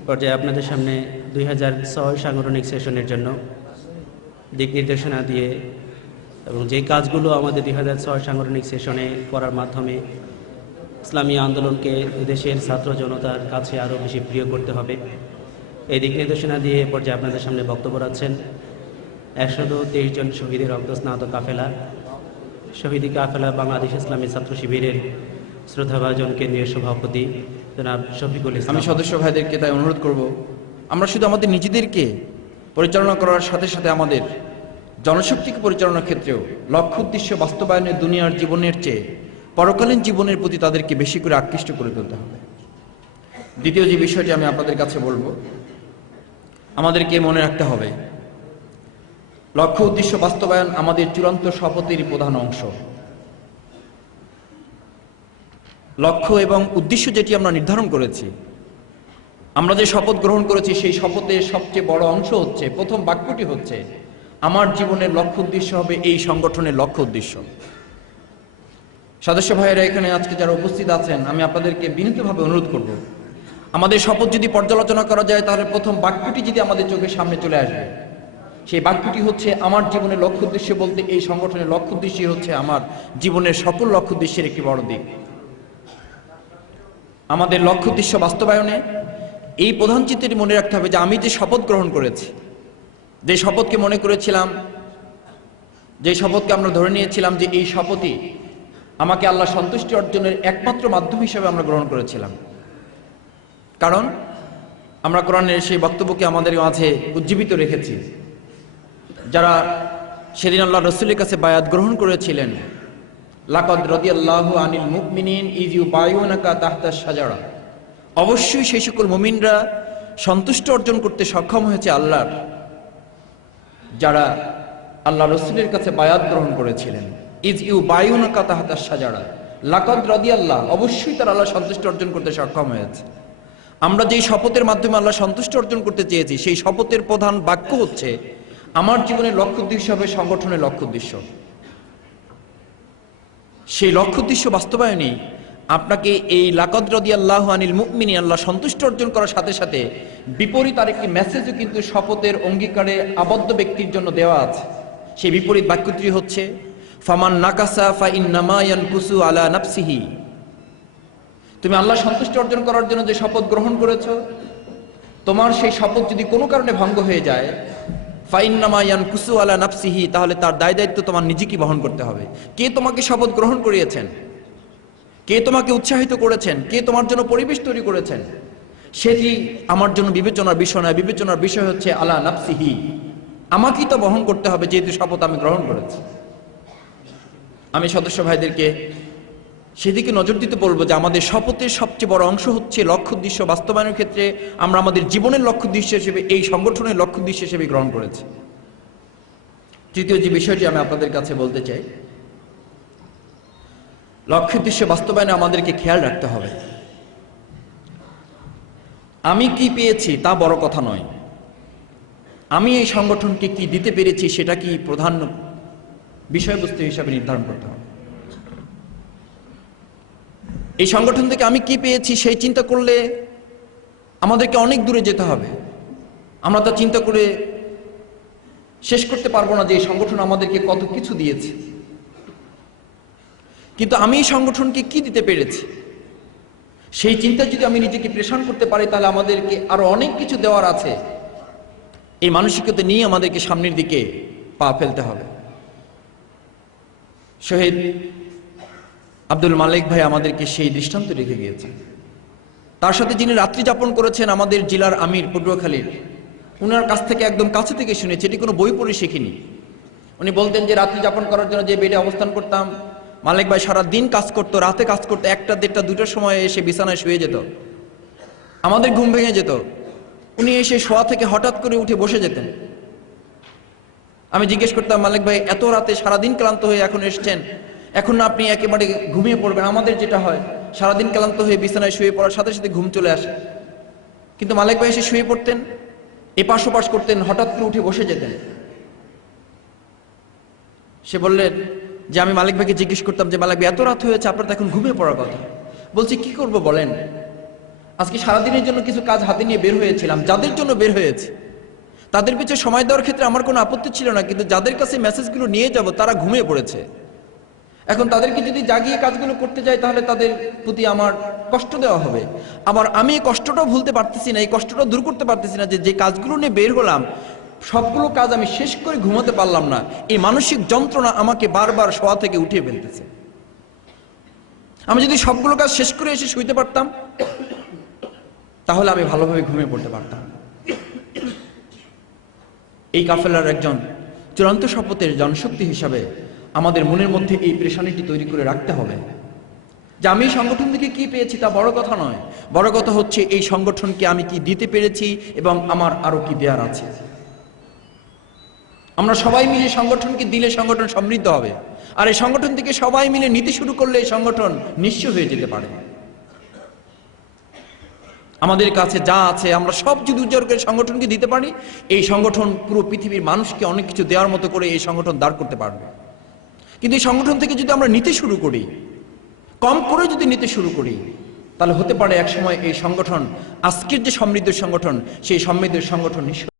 এ পর্যায়ে আপনাদের সামনে 2006 সাংগঠনিক সেশনের জন্য দিক নির্দেশনা দিয়ে এবং যে কাজগুলো আমাদের 2006 সাংগঠনিক সেশনে করার মাধ্যমে ইসলামী আন্দোলনকে দেশের ছাত্র জনতার কাছে আরও বেশি প্রিয় করতে হবে, এই দিক নির্দেশনা দিয়ে এ পর্যায়ে আপনাদের সামনে বক্তব্য রাখছেন 123 জন শহীদের রক্তস্নাত কাফেলা, শহীদি কাফেলা বাংলাদেশ ইসলামী ছাত্র শিবিরের শ্রদ্ধাভাজন কেন্দ্রীয় সভাপতি জনাব শফিকুল ইসলাম। আমি সদস্য ভাইদেরকে তাই অনুরোধ করব, আমরা শুধু আমাদের নিজেদেরকে পরিচালনা করার সাথে সাথে আমাদের জনশক্তিকে পরিচালনার ক্ষেত্রেও লক্ষ্য উদ্দেশ্য বাস্তবায়নের দুনিয়ার জীবনের চেয়ে পরকালীন জীবনের প্রতি তাদেরকে বেশি করে আকৃষ্ট করে তুলতে হবে। দ্বিতীয় যে বিষয়টি আমি আপনাদের কাছে বলবো, আমাদেরকে মনে রাখতে হবে লক্ষ্য উদ্দেশ্য বাস্তবায়ন আমাদের চূড়ান্ত শপথের প্রধান অংশ। লক্ষ্য এবং উদ্দেশ্য যেটি আমরা নির্ধারণ করেছি, আমরা যে শপথ গ্রহণ করেছি, সেই শপথের সবচেয়ে বড় অংশ হচ্ছে, প্রথম বাক্যটি হচ্ছে, আমার জীবনের লক্ষ্য উদ্দেশ্য হবে এই সংগঠনের লক্ষ্য উদ্দেশ্য। সদস্য ভাইয়েরা এখানে আজকে যারা উপস্থিত আছেন, আমি আপনাদেরকে বিনীতভাবে অনুরোধ করব, আমাদের শপথ যদি পর্যালোচনা করা যায়, তাহলে প্রথম বাক্যটি যদি আমাদের চোখের সামনে চলে আসবে, সেই বাক্যটি হচ্ছে, আমার জীবনের লক্ষ্য উদ্দেশ্য বলতে এই সংগঠনের লক্ষ্য উদ্দেশ্যই হচ্ছে আমার জীবনের সকল লক্ষ্য উদ্দেশ্যের একটি বড় দিক। আমাদের লক্ষ্য উদ্দেশ্য বাস্তবায়নে এই প্রধান চিন্তাটি মনে রাখতে হবে যে আমি যে শপথ গ্রহণ করেছি, যে শপথকে মনে করেছিলাম, যে শপথকে আমরা ধরে নিয়েছিলাম যে এই শপথই আমাকে আল্লাহ সন্তুষ্টি অর্জনের একমাত্র মাধ্যম হিসেবে আমরা গ্রহণ করেছিলাম। কারণ আমরা কোরআনের সেই বক্তব্যকে আমাদের মাঝে উজ্জীবিত রেখেছি। যারা সেদিন আল্লাহ রসুলের কাছে বায়াত গ্রহণ করেছিলেন, লাকাদ রাদিয়াল্লাহু আনিল মুমিনিন ইয ইউবায়ুনাকা তাহতা শাজারা, অবশ্যই সেই সকল মুমিনরা সন্তুষ্ট অর্জন করতে সক্ষম হয়েছে আল্লাহর, যারা আল্লাহ রসুলের কাছে বায়াত গ্রহণ করেছিলেন। ইয ইউবায়ুনাকা তাহতা শাজারা, লাকাদ রাদিয়াল্লাহ, অবশ্যই তারা আল্লাহ সন্তুষ্ট অর্জন করতে সক্ষম হয়েছে। আমরা যেই শপথের মাধ্যমে আল্লাহ সন্তুষ্ট অর্জন করতে চেয়েছি, সেই শপথের প্রধান বাক্য হচ্ছে, আমার জীবনের লক্ষ্য উদ্দেশ্য হবে সংগঠনের লক্ষ্য উদ্দেশ্য। সেই লক্ষ্য উদ্দেশ্য বাস্তবায়নে আপনাকে এই লাকাদ রাদিয়াল্লাহু আনিল মুমিনিন, আল্লাহ সন্তুষ্ট অর্জন করার সাথে সাথে বিপরীত আরেকটি মেসেজও কিন্তু শপথের অঙ্গীকারে আবদ্ধ ব্যক্তির জন্য দেওয়া আছে। সেই বিপরীত বাক্যটি হচ্ছে, ফামান নাকাসা ফা ইন্নামা ইয়ানকুসু আলা নাফসিহি, তুমি আল্লাহ সন্তুষ্ট অর্জন করার জন্য যে শপথ গ্রহণ করেছো, তোমার সেই শপথ যদি কোনো কারণে ভঙ্গ হয়ে যায়, ফা ইন্নামা ইয়ানকুসু আলা নাফসিহি, তাহলে তার দায় দায়িত্ব তোমার নিজেকে বহন করতে হবে। কে তোমাকে শপথ গ্রহণ করিয়েছেন, কে তোমাকে উৎসাহিত করেছেন, কে তোমার জন্য পরিবেশ তৈরি করেছেন, সেটি আমার জন্য বিবেচনার বিষয় নয়। বিবেচনার বিষয় হচ্ছে আলা নাফসিহি, আমাকেই তো বহন করতে হবে, যেহেতু শপথ আমি গ্রহণ করেছি। আমি সদস্য ভাইদেরকে সেদিকে নজর দিতে বলবো যে আমাদের শপথের সবচেয়ে বড় অংশ হচ্ছে লক্ষ্য উদ্দেশ্য বাস্তবায়নের ক্ষেত্রে আমরা আমাদের জীবনের লক্ষ্য উদ্দেশ্য হিসেবে এই সংগঠনের লক্ষ্য উদ্দেশ্য হিসেবে গ্রহণ করেছি। তৃতীয় যে বিষয়টি আমি আপনাদের কাছে বলতে চাই, লক্ষ্য উদ্দেশ্য বাস্তবায়নে আমাদেরকে খেয়াল রাখতে হবে, আমি কি পেয়েছি তা বড় কথা নয়, আমি এই সংগঠনকে কি দিতে পেরেছি সেটা কি প্রধান বিষয়বস্তু হিসাবে নির্ধারণ করতে হবে। এই সংগঠন থেকে আমি কি পেয়েছি সেই চিন্তা করলে আমাদেরকে অনেক দূরে যেতে হবে। আমরা তা চিন্তা করে শেষ করতে পারবো না যে এই সংগঠন আমাদেরকে কত কিছু দিয়েছে, কিন্তু আমি এই সংগঠনকে কি দিতে পেরেছি সেই চিন্তা যদি আমি নিজেকে প্রেষণ করতে পারি, তাহলে আমাদেরকে আরো অনেক কিছু দেওয়ার আছে। এই মানসিকতা নিয়ে আমাদেরকে সামনের দিকে পা ফেলতে হবে। শহীদ আব্দুল মালিক ভাই আমাদেরকে সেই দৃষ্টান্ত রেখে গিয়েছেন। তার সাথে যিনি রাত্রি যাপন করেছেন আমাদের জেলার আমির পটুয়াখালীর, উনার কাছ থেকে একদম কাছে থেকে শুনেছি, এটি কোনো বই পড়ে শিখিনি। উনি বলতেন যে রাত্রি যাপন করার জন্য যে বেডে অবস্থান করতাম, মালিক ভাই সারা দিন কাজ করতো, রাতে কাজ করতো, 1টা, 1:30, 2টার সময় এসে বিছানায় শুয়ে যেত, আমাদের ঘুম ভেঙে যেত। উনি এসে শোয়া থেকে হঠাৎ করে উঠে বসে যেতেন। আমি জিজ্ঞেস করতাম, মালিক ভাই এত রাতে সারাদিন ক্লান্ত হয়ে এখন এসছেন, এখন না আপনি একেবারে ঘুমিয়ে পড়বেন? আমাদের যেটা হয়, সারাদিন ক্লান্ত হয়ে বিছানায় শুয়ে পড়ার সাথে সাথে ঘুম চলে আসে, কিন্তু মালিক ভাই এসে শুয়ে পড়তেন, এপাশ ওপাশ করতেন, হঠাৎ করে উঠে বসে যেতেন। সে বললেন যে আমি মালিক ভাইকে জিজ্ঞেস করতাম যে মালিক ভাই এত রাত হয়েছে, আপনার তো এখন ঘুমিয়ে পড়ার কথা। বলছি কি করব বলেন, আজকে সারাদিনের জন্য কিছু কাজ হাতে নিয়ে বের হয়েছিলাম, যাদের জন্য বের হয়েছে তাদের পিছনে সময় দেওয়ার ক্ষেত্রে আমার কোনো আপত্তি ছিল না, কিন্তু যাদের কাছে মেসেজগুলো নিয়ে যাব তারা ঘুমিয়ে পড়েছে। এখন তাদেরকে যদি জাগিয়ে কাজগুলো করতে যাই তাহলে তাদের প্রতি আমার কষ্ট দেওয়া হবে। আবার আমি এই কষ্টটাও ভুলতে পারতেছি না, এই কষ্টটা দূর করতে পারতেছি না যে কাজগুলো নিয়ে বের হলাম সবগুলো কাজ আমি শেষ করে ঘুমাতে পারলাম না। এই মানসিক যন্ত্রণা আমাকে বারবার শোয়া থেকে উঠিয়ে ফেলতেছে। আমি যদি সবগুলো কাজ শেষ করে এসে শুইতে পারতাম তাহলে আমি ভালোভাবে ঘুমিয়ে পড়তে পারতাম। এই কাফেলার একজন চূড়ান্ত শপথের জনশক্তি হিসাবে আমাদের মনের মধ্যে এই পেরেশানিটি তৈরি করে রাখতে হবে যে আমি সংগঠন থেকে কি পেয়েছি তা বড় কথা নয়, বড় কথা হচ্ছে এই সংগঠনকে আমি কি দিতে পেরেছি এবং আমার আরো কি দেয়ার আছে। আমরা সবাই মিলে সংগঠনকে দিলে সংগঠন সমৃদ্ধ হবে, আর এই সংগঠন থেকে সবাই মিলে নিতে শুরু করলে এই সংগঠন নিঃস্ব হয়ে যেতে পারে। আমাদের কাছে যা আছে আমরা সব যদি উজ্জ্বল করে সংগঠনকে দিতে পারি, এই সংগঠন পুরো পৃথিবীর মানুষকে অনেক কিছু দেওয়ার মতো করে এই সংগঠন দাঁড় করতে পারবে। কিন্তু এই সংগঠন থেকে যদি আমরা নিতে শুরু করি, কম করে যদি নিতে শুরু করি, তাহলে হতে পারে একসময় এই সংগঠন আজকের যে সমৃদ্ধ সংগঠন সেই সমৃদ্ধ সংগঠন নিঃস্ব